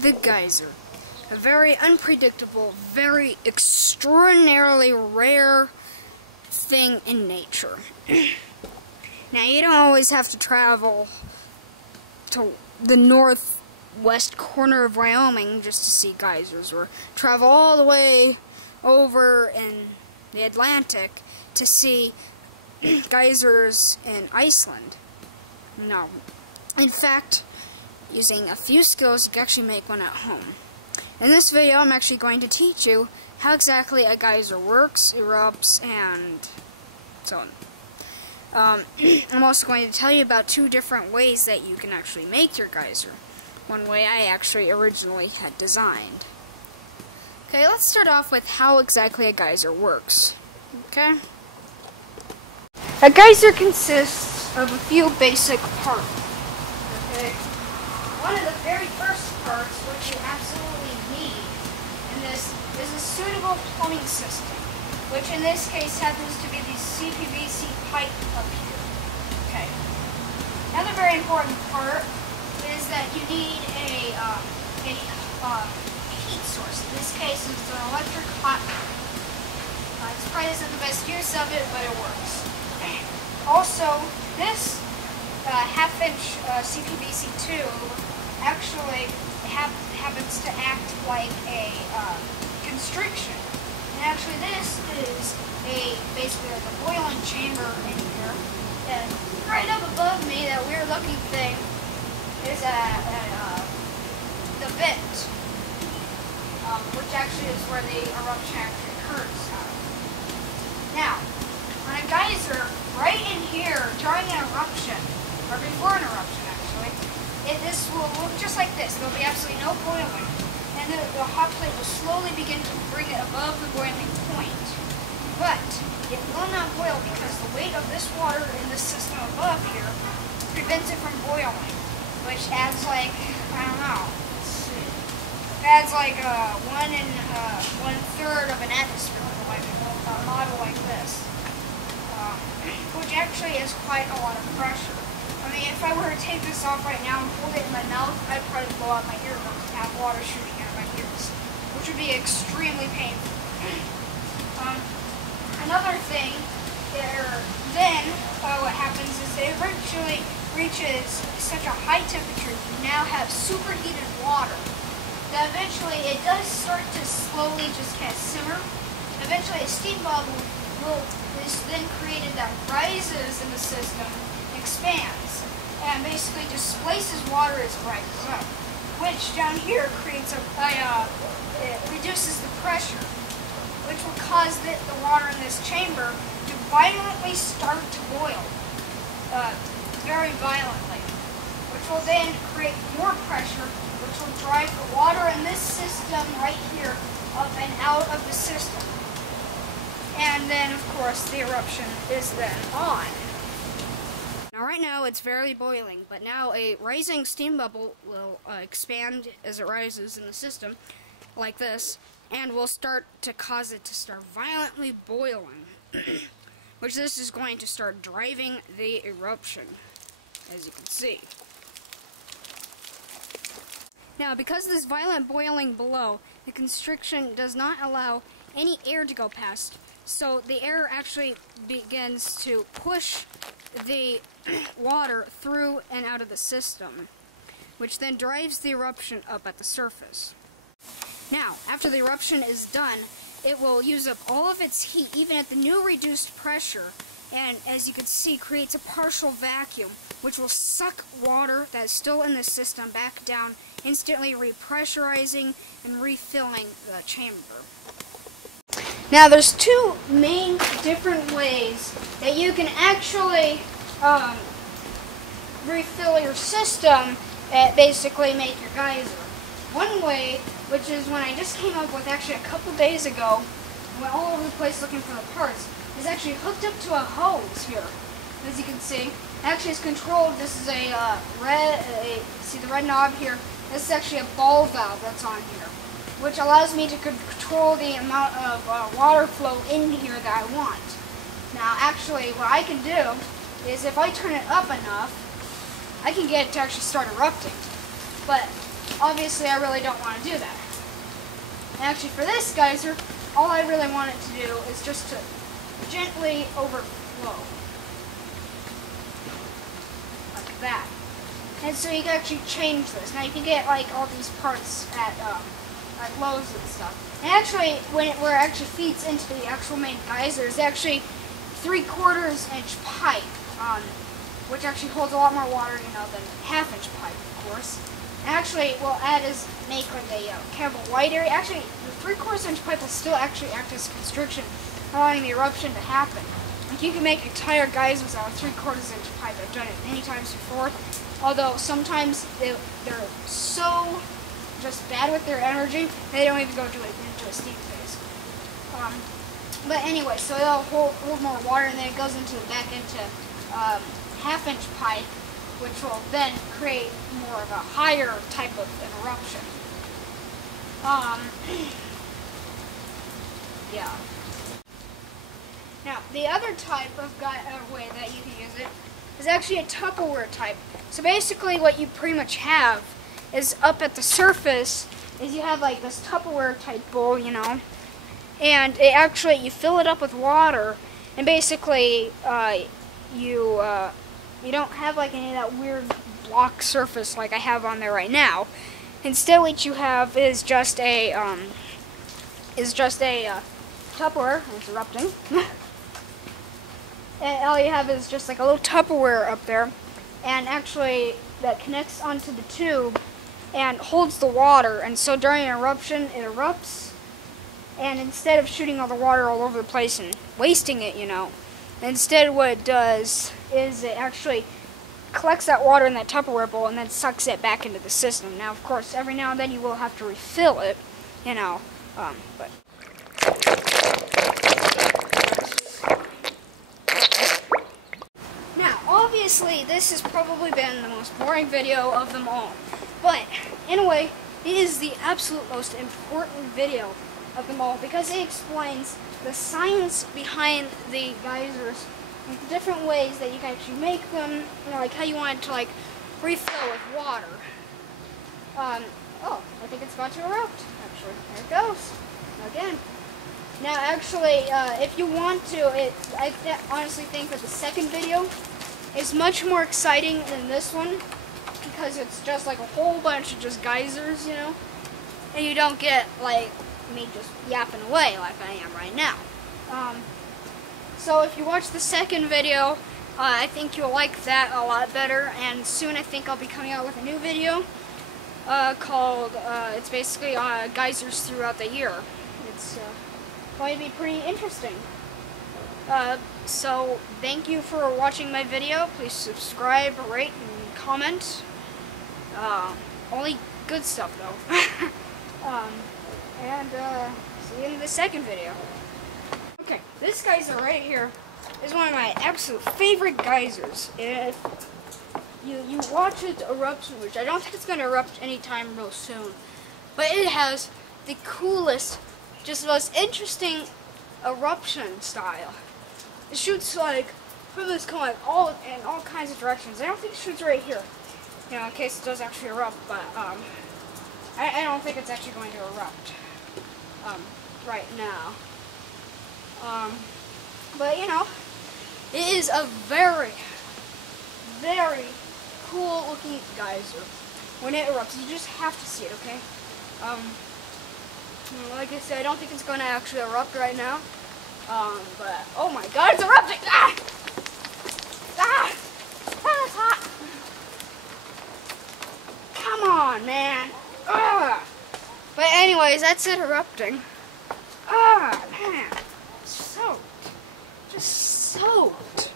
the geyser. A very unpredictable, very extraordinarily rare thing in nature. Now, you don't always have to travel to the northwest corner of Wyoming just to see geysers, or travel all the way over in the Atlantic to see geysers in Iceland. No. In fact, using a few skills, you can actually make one at home. In this video, I'm actually going to teach you how exactly a geyser works, erupts, and so on. I'm also going to tell you about two different ways that you can actually make your geyser. One way I actually originally had designed. Okay, let's start off with how exactly a geyser works. Okay? A geyser consists of a few basic parts. Okay? One of the very first parts, which you absolutely need in this, is a suitable plumbing system, which in this case happens to be the CPVC pipe up here. Okay. Another very important part is that you need a heat source. In this case, it's an electric hot plate. It probably isn't the best use of it, but it works. Also, this half-inch CPVC tube actually happens to act like a constriction. And actually, this is basically like a boiling chamber in here. And right up above me, that weird-looking thing is the vent, which actually is where the eruption actually occurs. Now, on a geyser, right in here, during an eruption, or before an eruption actually, this will look just like this. There will be absolutely no boiling. And the hot plate will slowly begin to bring it above the boiling point. But it will not boil because the weight of this water in the system above here prevents it from boiling. Which adds like, I don't know, let's see. It adds like 1/3 of an atmosphere for like a model like this. Which actually is quite a lot of pressure. I mean, if I were to take this off right now and hold it in my mouth, I'd probably blow out my eardrums and have water shooting out of my ears, which would be extremely painful. Another thing, what happens is it eventually reaches such a high temperature, you now have superheated water, that eventually it does start to slowly just kind of simmer. Eventually a steam bubble is then created that rises in the system, expands, and basically displaces water as it rises up, which down here creates it reduces the pressure, which will cause the water in this chamber to violently start to boil, very violently, which will then create more pressure, which will drive the water in this system right here up and out of the system. And then, of course, the eruption is then on. Now, right now, it's very boiling, but now a rising steam bubble will expand as it rises in the system, like this, and will start to cause it to start violently boiling, which this is going to start driving the eruption, as you can see. Now, because of this violent boiling below, the constriction does not allow any air to go past, so the air actually begins to push the water through and out of the system, which then drives the eruption up at the surface. Now, after the eruption is done, it will use up all of its heat, even at the new reduced pressure, and as you can see, creates a partial vacuum, which will suck water that is still in the system back down, instantly repressurizing and refilling the chamber. Now, there's two main different ways that you can actually refill your system and basically make your geyser. One way, which is one I just came up with actually a couple days ago, went all over the place looking for the parts, is actually hooked up to a hose here, as you can see. Actually, it's controlled. This is see the red knob here. This is actually a ball valve that's on here, which allows me to control the amount of water flow in here that I want. Now, actually, what I can do is if I turn it up enough, I can get it to actually start erupting. But obviously I really don't want to do that. And actually for this geyser, all I really want it to do is just to gently overflow. Like that. And so you can actually change this. Now you can get like all these parts at Lowe's and stuff. And actually, when it feeds into the actual main geyser, it's actually 3/4 inch pipe, which actually holds a lot more water, you know, than 1/2 inch pipe, of course. And actually, what we'll add is make like a kind of a wide area. Actually, the 3/4 inch pipe will still actually act as constriction, allowing the eruption to happen. Like you can make entire geysers out of 3/4 inch pipe. I've done it many times before. Although sometimes they're so just bad with their energy, they don't even go into a steam phase. But anyway, so it'll hold more water, and then it goes back into 1/2 inch pipe, which will then create more of a higher type of eruption. Yeah. Now, the other type of way that you can use it is actually a Tupperware type. So basically what you pretty much have is up at the surface is you have like this Tupperware type bowl, you know, and you fill it up with water, and basically you don't have like any of that weird block surface like I have on there right now. Instead, what you have is just a Tupperware. It's erupting. And all you have is just like a little Tupperware up there, and actually that connects onto the tube and holds the water, and so during an eruption it erupts, and instead of shooting all the water all over the place and wasting it, you know, instead what it does is it actually collects that water in that Tupperware bowl and then sucks it back into the system. Now of course every now and then you will have to refill it, you know, but obviously, this has probably been the most boring video of them all, but in a way, it is the absolute most important video of them all because it explains the science behind the geysers and the different ways that you can actually make them, you know, like how you want it to like refill with water. Oh, I think it's about to erupt. Actually, there it goes again. Now, actually, if you want to, I honestly think that the second video is much more exciting than this one because it's just like a whole bunch of just geysers, you know, and you don't get like me just yapping away like I am right now. So if you watch the second video, I think you'll like that a lot better, and soon I think I'll be coming out with a new video called, it's basically geysers throughout the year. It's going to be pretty interesting. So thank you for watching my video. Please subscribe, rate, and comment. Only good stuff though. And see you in the second video. Okay, this geyser right here is one of my absolute favorite geysers. If you watch it erupt, which I don't think it's going to erupt anytime real soon, but it has the coolest, just the most interesting eruption style. It shoots like from this kind of like in all kinds of directions. I don't think it shoots right here, you know, in case it does actually erupt. But I don't think it's actually going to erupt right now. But you know, it is a very, very cool looking geyser. When it erupts, you just have to see it. Okay. Like I said, I don't think it's going to actually erupt right now. But, oh my god, it's erupting! Ah! Ah! Ah, it's hot! Come on, man! Ah! But anyways, that's it erupting. Ah, man! Soaked. Just soaked.